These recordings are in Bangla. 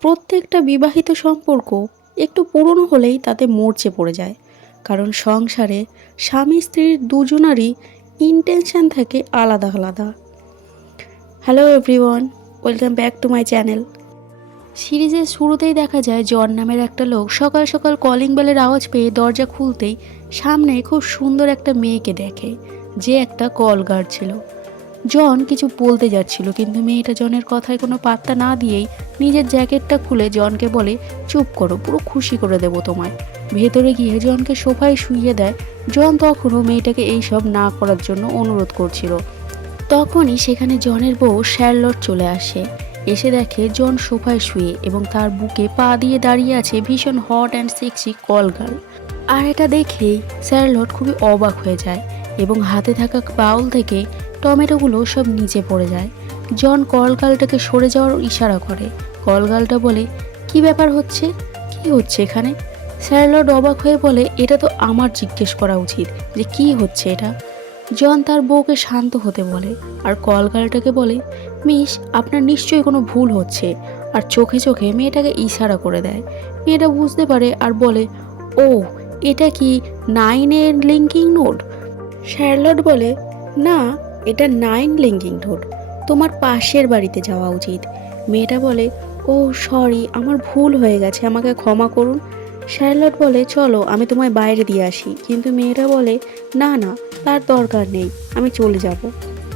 প্রত্যেকটা বিবাহিত সম্পর্ক একটু পুরনো হলেই তাতে মরচে পড়ে যায়। কারণ সংসারে স্বামী স্ত্রীর দুজনারই ইন্টেনশন থাকে আলাদা আলাদা। Hello everyone welcome back to my channel সিরিজের শুরুতেই দেখা যায় জন নামের একটা লোক সকাল সকাল কলিং বেলের আওয়াজ পেয়ে দরজা খুলতেই সামনে খুব সুন্দর একটা মেয়েকে দেখে। যে একটা কল গার্ড ছিল। জন কিছু বলতে যাচ্ছিল, কিন্তু মেয়েটা জনের কথায় কোনো পাত্তা না দিয়েই নিজের জ্যাকেটটা খুলে জনকে বলে, চুপ করো, পুরো খুশি করে দেবো তোমায়। ভেতরে গিয়ে জনকে সোফায় শুইয়ে দেয়। জন তখনও মেয়েটাকে এইসব না করার জন্য অনুরোধ করছিল। তখনই সেখানে জনের বউ শ্যারলট চলে আসে। এসে দেখে জন সোফায় শুয়ে এবং তার বুকে পা দিয়ে দাঁড়িয়ে আছে ভীষণ hot and sexy call girl আর এটা দেখেই স্যারলট খুবই অবাক হয়ে যায় এবং হাতে থাকা বাউল থেকে টমেটোগুলো সব নিচে পড়ে যায়। জন কলগালটাকে সরে যাওয়ার ইশারা করে। কলগালটা বলে, কি ব্যাপার হচ্ছে? কি হচ্ছে এখানে? স্যারলট অবাক হয়ে বলে, এটা তো আমার জিজ্ঞেস করা উচিত যে কি হচ্ছে এটা? জন তার বউকে শান্ত হতে বলে আর কলগালটাকে বলে, মিস, আপনার নিশ্চয়ই কোনো ভুল হচ্ছে। আর চোখে চোখে মেয়েটাকে ইশারা করে দেয়। মেয়েটা বুঝতে পারে আর বলে, ও, এটা কি নাইনের লিঙ্কিং নোট? শ্যারলট বলে, না এটা নাইন লিঙ্কিং নোট তোমার পাশের বাড়িতে যাওয়া উচিত। মেয়েটা বলে, ও, সরি, আমার ভুল হয়ে গেছে, আমাকে ক্ষমা করুন। শ্যারলট বলে, চলো, আমি তোমায় বাইরে দিয়ে আসি। কিন্তু মেয়েটা বলে, না না, তার দরকার নেই, আমি চলে যাব।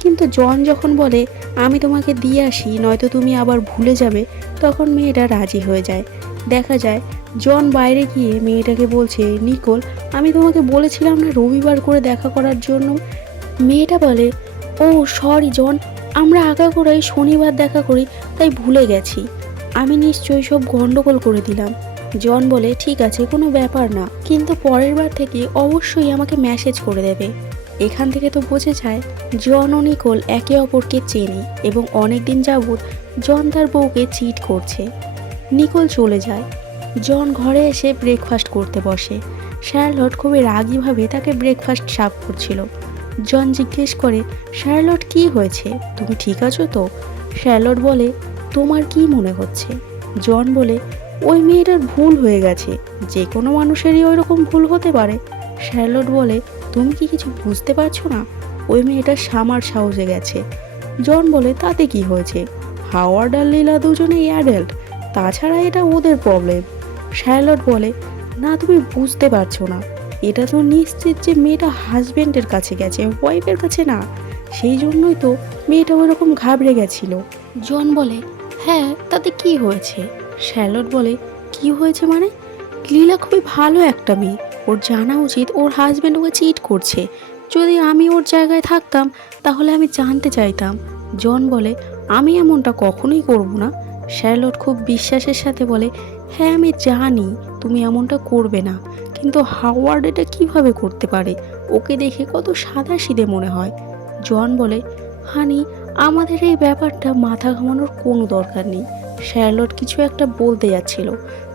কিন্তু জন যখন বলে, আমি তোমাকে দিয়ে আসি, নয়তো তুমি আবার ভুলে যাবে, তখন মেয়েটা রাজি হয়ে যায়। দেখা যায়, জন বাইরে গিয়ে মেয়েটাকে বলছে, নিকোল, আমি তোমাকে বলেছিলাম না রবিবার করে দেখা করার জন্য? মেয়েটা বলে ও, সরি জন, আমরা আগাগোড়াই শনিবার দেখা করি, তাই ভুলে গেছি। আমি নিশ্চয়ই সব গন্ডগোল করে দিলাম। জন বলে, ঠিক আছে, কোনো ব্যাপার না। কিন্তু পরের বার থেকে অবশ্যই আমাকে মেসেজ করে দেবে। এখান থেকে তো বোঝা যায়, জন ও নিকোল একে অপরকে চেনে এবং অনেক দিন যাবৎ জন তার বউকে চিট করছে। নিকোল চলে যায়। জন ঘরে এসে ব্রেকফাস্ট করতে বসে। শ্যারলট খুবই রাগীভাবে তাকে ব্রেকফাস্ট সার্ভ করছিল। জন জিজ্ঞেস করে শ্যারলট কি হয়েছে? তুমি ঠিক আছো তো? শ্যারলট বলে, তোমার কি মনে হচ্ছে? জন বলে, ওই মেয়েটার ভুল হয়ে গেছে। যে কোনো মানুষেরই ওই রকম ভুল হতে পারে। শ্যারলট বলে, তুমি কি কিছু বুঝতে পারছ না? ওই মেয়েটা সামার সাহসে গেছে। জন বলে, তাতে কি হয়েছে? হাওয়ার্ড আর লীলা দুজনেই অ্যাডাল্ট। তাছাড়া এটা ওদের প্রবলেম। শ্যারলট বলে, না, তুমি বুঝতে পারছ না। এটা তো নিশ্চিত যে মেয়েটা হাজবেন্ডের কাছে গেছে ওয়াইফের কাছে না। সেই জন্যই তো মেয়েটা ওরকম ঘাবড়ে গেছিল। জন বলে হ্যাঁ তাতে কি হয়েছে? শ্যালট বলে, কি হয়েছে মানে? লীলা খুবই ভালো একটা মেয়ে। ওর জানা উচিত ওর হাজবেন্ড ওকে চিট করছে। যদি আমি ওর জায়গায় থাকতাম, তাহলে আমি জানতে চাইতাম। জন বলে, আমি এমনটা কখনোই করব না। শ্যালট খুব বিশ্বাসের সাথে বলে হ্যাঁ আমি জানি তুমি এমনটা করবে না। কিন্তু হাওয়ার্ড এটা কীভাবে করতে পারে? ওকে দেখে কত সাদা সিধে মনে হয়। জন বলে, হানি, আমাদের এই ব্যাপারটা মাথা ঘামানোর কোনো দরকার নেই। শ্যারলট কিছু একটা বলতে যাচ্ছিল।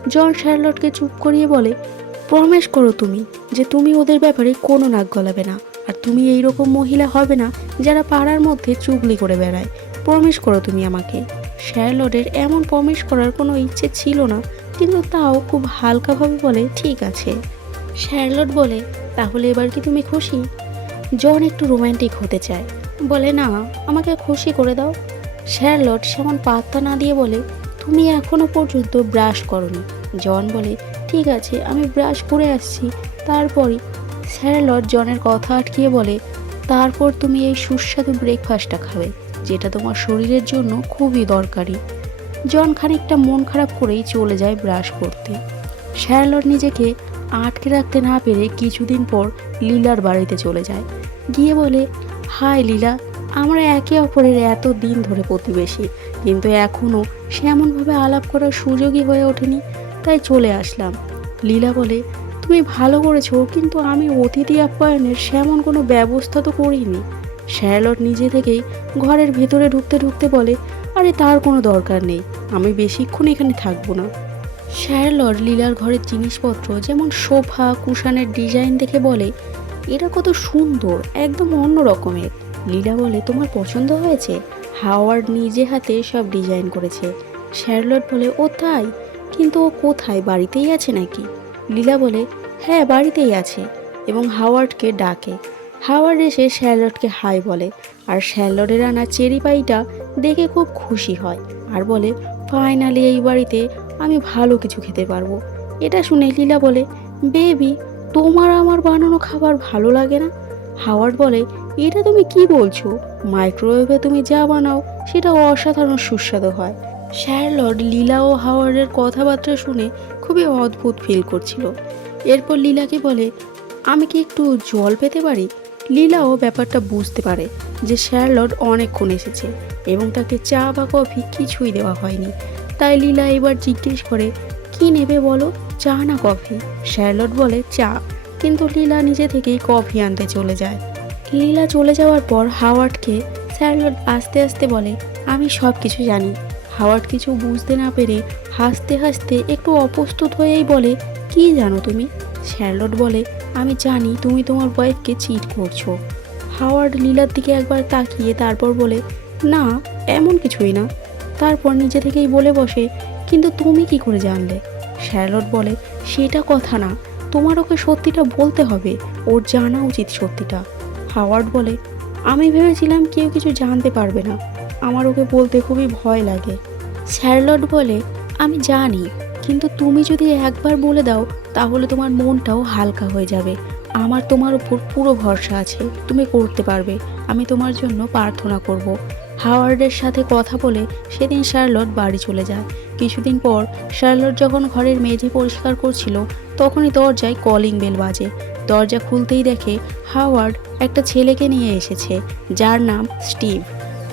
জন শ্যারলটকে চুপ করিয়ে বলে প্রমেশ করো তুমি যে তুমি ওদের ব্যাপারে কোনো নাক গলাবে না, আর তুমি এই রকম মহিলা হবে না যারা পাড়ার মধ্যে চুগলি করে বেড়ায়। প্রমেশ করো তুমি আমাকে। শ্যারলটের এমন প্রমেশ করার কোনো ইচ্ছে ছিল না, কিন্তু তাও খুব হালকাভাবে বলে, ঠিক আছে। শ্যারলট বলে, তাহলে এবার কি তুমি খুশি? জন একটু রোম্যান্টিক হতে চায়। বলে, না, আমাকে খুশি করে দাও। শ্যারলট সেমন পাত্তা না দিয়ে বলে, তুমি এখনও পর্যন্ত ব্রাশ করনি। জন বলে, ঠিক আছে, আমি ব্রাশ করে আসছি। তারপরই শ্যারলট জনের কথা আটকিয়ে বলে, তারপর তুমি এই সুস্বাদু ব্রেকফাস্টটা খাবে, যেটা তোমার শরীরের জন্য খুবই দরকারি। জন খানিকটা মন খারাপ করেই চলে যায় ব্রাশ করতে। শ্যারলট নিজেকে আটকে রাখতে না পেরে কিছুদিন পর লীলার বাড়িতে চলে যায়। গিয়ে বলে হাই লীলা, আমরা একে অপরের এত দিন ধরে প্রতিবেশী, কিন্তু এখনও সেমনভাবে আলাপ করার সুযোগই হয়ে ওঠেনি, তাই চলে আসলাম। লীলা বলে, তুমি ভালো করেছ, কিন্তু আমি অতিথি আপ্যায়নের সেমন কোনো ব্যবস্থা তো করিনি। শ্যারলট নিজে থেকেই ঘরের ভেতরে ঢুকতে ঢুকতে বলে, আরে তার কোনো দরকার নেই, আমি বেশিক্ষণ এখানে থাকব না। শ্যারলট লীলার ঘরের জিনিসপত্র, যেমন সোফা কুশানের ডিজাইন দেখে বলে এটা কত সুন্দর, একদম অন্য রকমের। লীলা বলে, তোমার পছন্দ হয়েছে? হাওয়ার্ড নিজে হাতে সব ডিজাইন করেছে। শ্যারলট বলে, ও তাই? কিন্তু ও কোথায়, বাড়িতেই আছে নাকি? লীলা বলে হ্যাঁ বাড়িতেই আছে। এবং হাওয়ার্ডকে ডাকে। হাওয়ার্ড এসে শ্যারলটকে হাই বলে, আর শ্যারলটের আনা চেরি পাইটা দেখে খুব খুশি হয়। আর বলে ফাইনালি এই বাড়িতে আমি ভালো কিছু খেতে পারব। এটা শুনে লীলা বলে, বেবি, তোমার আমার বানানো খাবার ভালো লাগে না? হাওয়ার্ড বলে, এটা তুমি কি বলছো? মাইক্রোওয়েভে তুমি যা বানাও, সেটা অসাধারণ সুস্বাদু হয়। শ্যারলট লীলা ও হাওয়ার্ডের কথাবার্তা শুনে খুবই অদ্ভুত ফিল করছিল। এরপর লীলাকে বলে, আমি কি একটু জল পেতে পারি? লীলাও ব্যাপারটা বুঝতে পারে যে শ্যারলট অনেকক্ষণ এসেছে। এবং তাকে চা বা কফি কিছুই দেওয়া হয়নি। তাই লীলা এবার জিজ্ঞেস করে, কি নেবে বলো? চা না কফি? শ্যারলট বলে, চা। কিন্তু লীলা নিজে থেকেই কফি আনতে চলে যায়। লীলা চলে যাওয়ার পর হাওয়ার্ডকে শ্যারলট আস্তে আস্তে বলে, আমি সব কিছু জানি। হাওয়ার্ড কিছু বুঝতে না পেরে হাসতে হাসতে একটু অপ্রস্তুত হয়েই বলে, কি জানো তুমি? শ্যারলট বলে, আমি জানি তুমি তোমার ওয়াইফকে চিট করছ। হাওয়ার্ড লীলার দিকে একবার তাকিয়ে তারপর বলে না, এমন কিছুই না। তারপর নিজে থেকেই বলে বসে, কিন্তু তুমি কি করে জানলে? শ্যারলট বলে, সেটা কথা না। তোমার ওকে সত্যিটা বলতে হবে। ওর জানা উচিত সত্যিটা। হাওয়ার্ড বলে, আমি ভেবেছিলাম কেউ কিছু জানতে পারবে না। আমার ওকে বলতে খুবই ভয় লাগে। শ্যারলট বলে, আমি জানি। কিন্তু তুমি যদি একবার বলে দাও, তাহলে তোমার মনটাও হালকা হয়ে যাবে। আমার তোমার উপর পুরো ভরসা আছে। তুমি করতে পারবে। আমি তোমার জন্য প্রার্থনা করব। হাওয়ার্ডের সাথে কথা বলে সেদিন শার্লট বাড়ি চলে যায়। কিছুদিন পর শার্লট যখন ঘরের মেঝে পরিষ্কার করছিল, তখনই দরজায় কলিং বেল বাজে। দরজা খুলতেই দেখে হাওয়ার্ড একটা ছেলেকে নিয়ে এসেছে, যার নাম স্টিভ।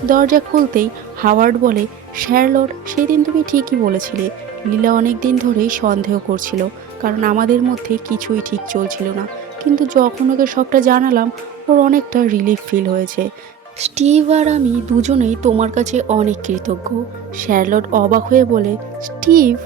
দরজা খুলতেই হাওয়ার্ড বলে শ্যারলট সেদিন তুমি ঠিকই বলেছিলে। লীলা অনেক দিন ধরেই সন্দেহ করছিল, কারণ আমাদের মধ্যে কিছুই ঠিক চলছিল না। কিন্তু যখন ওকে সবটা জানালাম, ওর অনেকটা রিলিফ ফিল হয়েছে। স্টিভ আর আমি দুজনেই তোমার কাছে অনেক কৃতজ্ঞ। শ্যারলট অবাক হয়ে বলে, স্টিভ,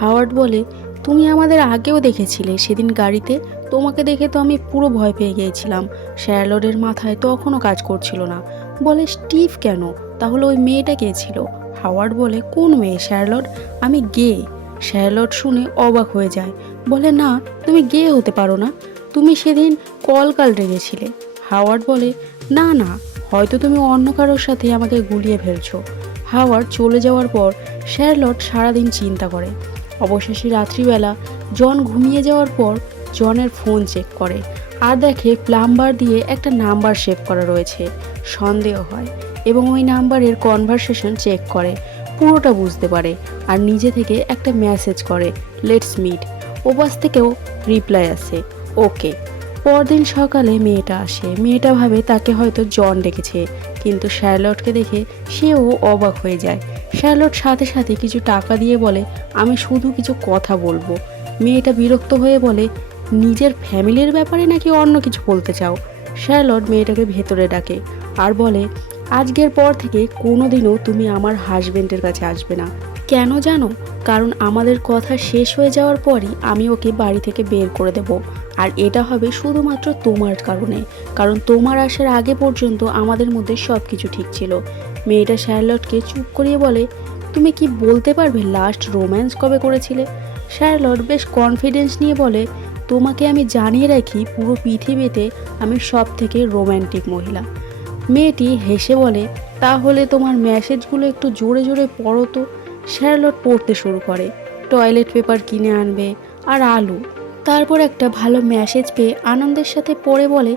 হাওয়ার্ড বলে, তুমি আমাদের আগেও দেখেছিলে, সেদিন গাড়িতে। তোমাকে দেখে তো আমি পুরো ভয় পেয়ে গিয়েছিলাম। শ্যারলটের মাথায় তখনও কাজ করছিল না। বলে, স্টিভ কেন? তাহলে ওই মেয়েটা কে ছিল? হাওয়ার্ড বলে, কোন মেয়ে, শ্যারলট? আমি গে। শ্যারলট শুনে অবাক হয়ে যায়। বলে, না, তুমি গে হতে পারো না। তুমি সেদিন কলকাল রেগেছিলে। হাওয়ার্ড বলে, না না হয়তো তুমি অন্য কারোর সাথে আমাকে গুলিয়ে ফেলছো। হাওয়ার্ড চলে যাওয়ার পর শ্যারলট সারাদিন চিন্তা করে। অবশেষে রাত্রিবেলা জন ঘুমিয়ে যাওয়ার পর জনের ফোন চেক করে আর দেখে প্লাম্বার দিয়ে একটা নাম্বার সেভ করা রয়েছে। সন্দেহ হয় এবং ওই নাম্বারের কনভারসেশন চেক করে। পুরোটা বুঝতে পারে আর নিজে থেকে একটা মেসেজ করে, লেটস মিট। ওপাশ থেকেও রিপ্লাই আসে, ওকে। পরদিন সকালে মেয়েটা আসে। মেয়েটা ভাবে তাকে হয়তো জন ডেকেছে, কিন্তু শ্যারলটকে দেখে সেও অবাক হয়ে যায়। শ্যারলট সাথে সাথে কিছু টাকা দিয়ে বলে, আমি শুধু কিছু কথা বলব। মেয়েটা বিরক্ত হয়ে বলে, নিজের ফ্যামিলির ব্যাপারে নাকি অন্য কিছু বলতে চাও? শ্যারলট মেয়েটাকে ভেতরে ডাকে আর বলে, আজকের পর থেকে কোনোদিনও তুমি আমার হাজবেন্ডের কাছে আসবে না। কেন জানো? কারণ আমাদের কথা শেষ হয়ে যাওয়ার পরই আমি ওকে বাড়ি থেকে বের করে দেব। আর এটা হবে শুধুমাত্র তোমার কারণে। কারণ তোমার আসার আগে পর্যন্ত আমাদের মধ্যে সব কিছু ঠিক ছিল। মেয়েটা শ্যারলটকে চুপ করিয়ে বলে, তুমি কি বলতে পারবে লাস্ট রোম্যান্স কবে করেছিলে? শ্যারলট বেশ কনফিডেন্স নিয়ে বলে, তোমাকে আমি জানিয়ে রাখি পুরো পৃথিবীতে আমি সব থেকে রোম্যান্টিক মহিলা। মেয়েটি হেসে বলে, তাহলে তোমার মেসেজগুলো একটু জোরে জোরে পড়ো তো। শ্যারলট পড়তে শুরু করে টয়লেট পেপার কিনে আনবে আর আলু। তারপর একটা ভালো মেসেজ পেয়ে আনন্দের সাথে পড়ে বলে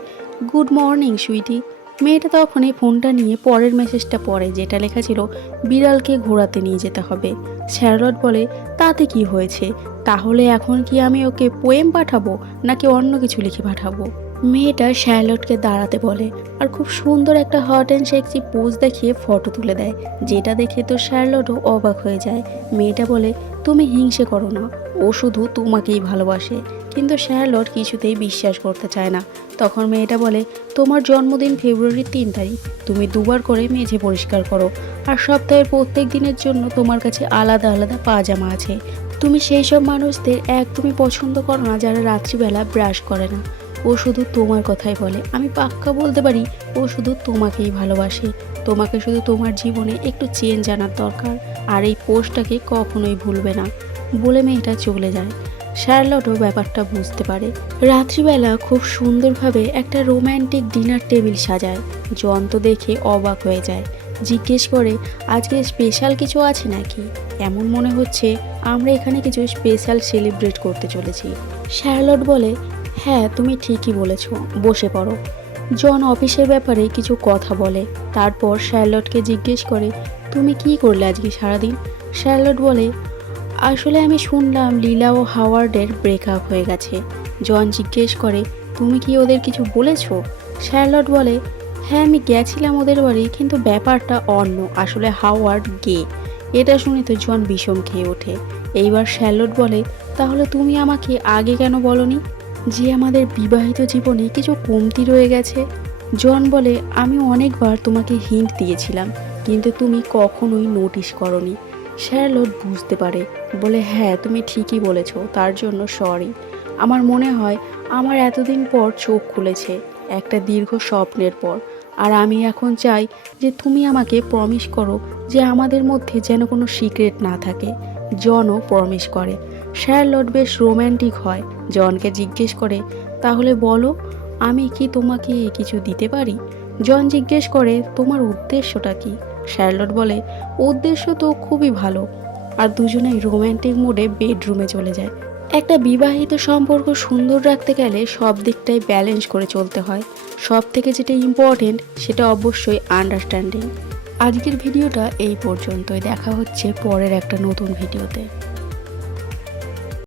গুড মর্নিং সুইটি মেয়েটা তখনই ফোনটা নিয়ে পরের মেসেজটা পড়ে, যেটা লেখা ছিল, বিড়ালকে ঘোরাতে নিয়ে যেতে হবে। শ্যারলট বলে, তাতে কি হয়েছে? তাহলে এখন কি আমি ওকে পোয়েম পাঠাবো, নাকি অন্য কিছু লিখে পাঠাবো? মেয়েটা শ্যারলটকে দাঁড়াতে বলে, আর খুব সুন্দর একটা হট অ্যান্ড সেক্সি পোজ দেখিয়ে ফটো তুলে দেয়। যেটা দেখে তো শ্যারলটও অবাক হয়ে যায়। মেয়েটা বলে, তুমি হিংসে করো না। ও শুধু তোমাকেই ভালোবাসে। কিন্তু শ্যারলট কিছুতেই বিশ্বাস করতে চায় না। তখন মেয়েটা বলে, তোমার জন্মদিন ফেব্রুয়ারির তিন তারিখ। তুমি দুবার করে মেঝে পরিষ্কার করো। আর সপ্তাহের প্রত্যেক দিনের জন্য তোমার কাছে আলাদা আলাদা পাজামা আছে। তুমি সেই সব মানুষদের একদমই পছন্দ করো না যারা রাত্রিবেলা ব্রাশ করে না। ও শুধু তোমার কথাই বলে। আমি পাক্কা বলতে পারি, ও শুধু তোমাকেই ভালোবাসে। তোমাকে শুধু তোমার জীবনে একটু চেঞ্জ আনার দরকার। আর এই পোস্টটাকে কখনোই ভুলবে না। বলে মেয়েটা চলে যায়। শার্লটও ব্যাপারটা বুঝতে পারে। রাত্রিবেলা খুব সুন্দরভাবে একটা রোম্যান্টিক ডিনার টেবিল সাজায়। জন তো দেখে অবাক হয়ে যায়। জিজ্ঞেস করে, আজকে স্পেশাল কিছু আছে নাকি? এমন মনে হচ্ছে, আমরা এখানে কিছু স্পেশাল সেলিব্রেট করতে চলেছি। শার্লট বলে হ্যাঁ তুমি ঠিকই বলেছ, বসে পড়ো। জন অফিসের ব্যাপারে কিছু কথা বলে। তারপর শার্লটকে জিজ্ঞেস করে, তুমি কি করলে আজকে সারাদিন? শার্লট বলে আসলে আমি শুনলাম লীলা ও হাওয়ার্ডের ব্রেকআপ হয়ে গেছে। জন জিজ্ঞেস করে, তুমি কি ওদের কিছু বলেছ? শার্লট বলে হ্যাঁ আমি গেছিলাম ওদের বাড়ি, কিন্তু ব্যাপারটা অন্য। আসলে হাওয়ার্ড গে। এটা শুনে তো জন বিষম খেয়ে ওঠে। এইবার শ্যালট বলে, তাহলে তুমি আমাকে আগে কেন বলনি যে আমাদের বিবাহিত জীবনে কিছু কমতি রয়ে গেছে? জন বলে, আমি অনেকবার তোমাকে হিন্ট দিয়েছিলাম, কিন্তু তুমি কখনোই নোটিশ করনি। শ্যারলট বুঝতে পারে বলে হ্যাঁ তুমি ঠিকই বলেছ, তার জন্য সরি আমার মনে হয় আমার এতদিন পর চোখ খুলেছে, একটা দীর্ঘ স্বপ্নের পর। আর আমি এখন চাই যে তুমি আমাকে প্রমিস করো যে আমাদের মধ্যে যেন কোনো সিক্রেট না থাকে। জনও প্রমিস করে। শ্যারলট বেশ রোম্যান্টিক হয়। জনকে জিজ্ঞেস করে, তাহলে বলো, আমি কি তোমাকে কিছু দিতে পারি? জন জিজ্ঞেস করে, তোমার উদ্দেশ্যটা কি? শ্যারলট বলে, উদ্দেশ্য তো খুবই ভালো। আর দুজনেই রোম্যান্টিক মুডে বেডরুমে চলে যায়। একটা বিবাহিত সম্পর্ক সুন্দর রাখতে গেলে সব দিকটাই ব্যালেন্স করে চলতে হয়। সব থেকে যেটা ইম্পর্টেন্ট সেটা অবশ্যই আন্ডারস্ট্যান্ডিং আজকের ভিডিওটা এই পর্যন্তই। দেখা হচ্ছে পরের একটা নতুন ভিডিওতে।